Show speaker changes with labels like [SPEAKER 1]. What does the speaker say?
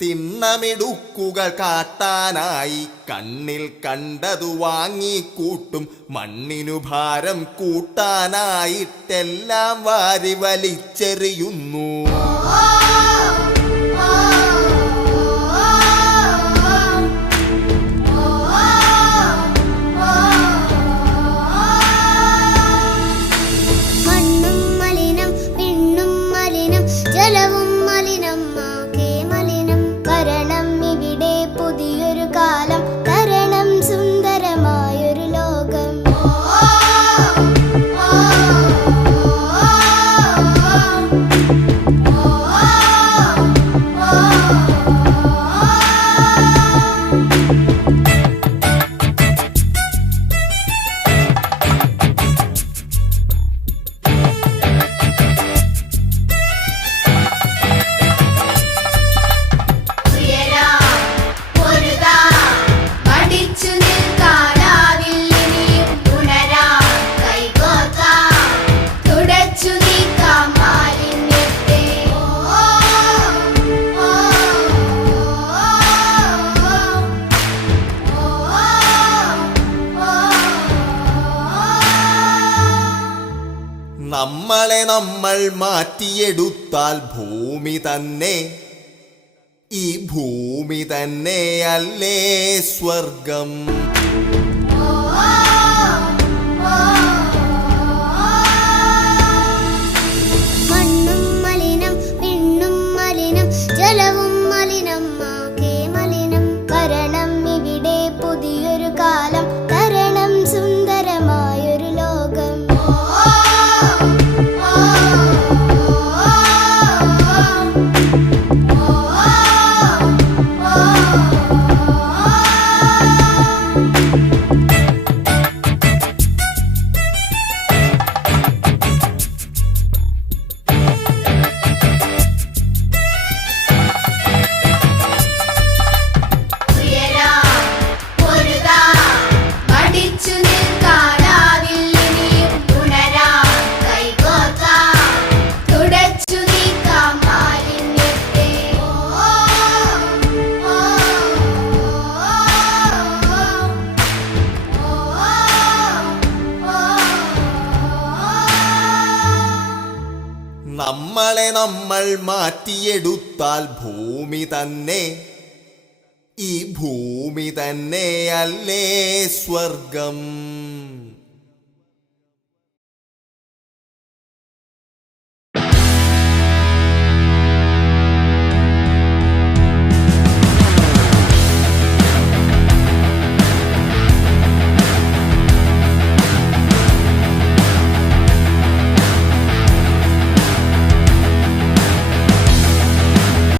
[SPEAKER 1] തിണ്ണമിടുക്കുകൾ കാട്ടാനായി കണ്ണിൽ കണ്ടതു വാങ്ങിക്കൂട്ടും മണ്ണിനു ഭാരം കൂട്ടാനായിട്ടെല്ലാം വാരി വലിച്ചെറിയുന്നു. നമ്മളെ നമ്മൾ മാറ്റിയെടുത്താൽ ഭൂമി തന്നെ ഈ ഭൂമി തന്നെ അല്ലേ സ്വർഗം. നമ്മളെ നമ്മൾ മാറ്റിയെടുത്താൽ ഭൂമി തന്നെ ഈ ഭൂമി തന്നെ അല്ലേ സ്വർഗം?